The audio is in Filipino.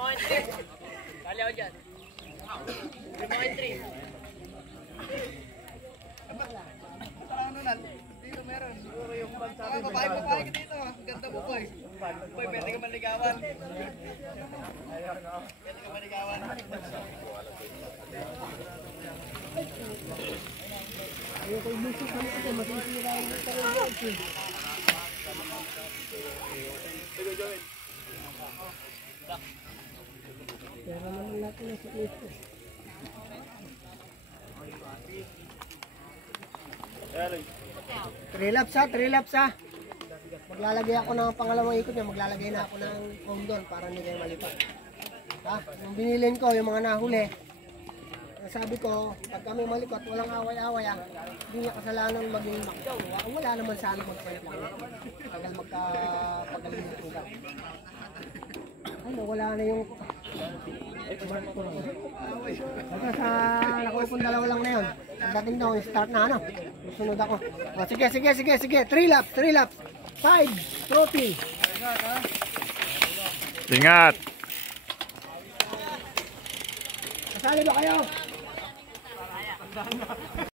Kali ako dyan. 3.3. Ano na? Dito meron. Siguro yung bansabi. Babae ka dito ha. Ganda mo boy. Boy, pwede ka maligawan. Pwede ka maligawan. Ayoko yung music kami ito. Masisira yung sarili. Pero naman natin na si Cristo. 3 laps ha, 3 laps ha. Maglalagay ako ng pangalawang ikot niya, maglalagay na ako ng foam doon para hindi kayo malipat. Ha? Yung binilin ko, yung mga nahuli. Ang sabi ko, pag kami malikot, walang away-away ha. Hindi niya kasalanan maging makdaw. Wala naman sana mag-fight lang. Tagal magkapagaling ng tuga. Ay, wala na yung... Basta sa nakupong dalawa lang na yun. Pagdating daw, start na ano. Susunod ako. O, sige. 3 laps. 5, trophy. Ingat. Kasali ba kayo?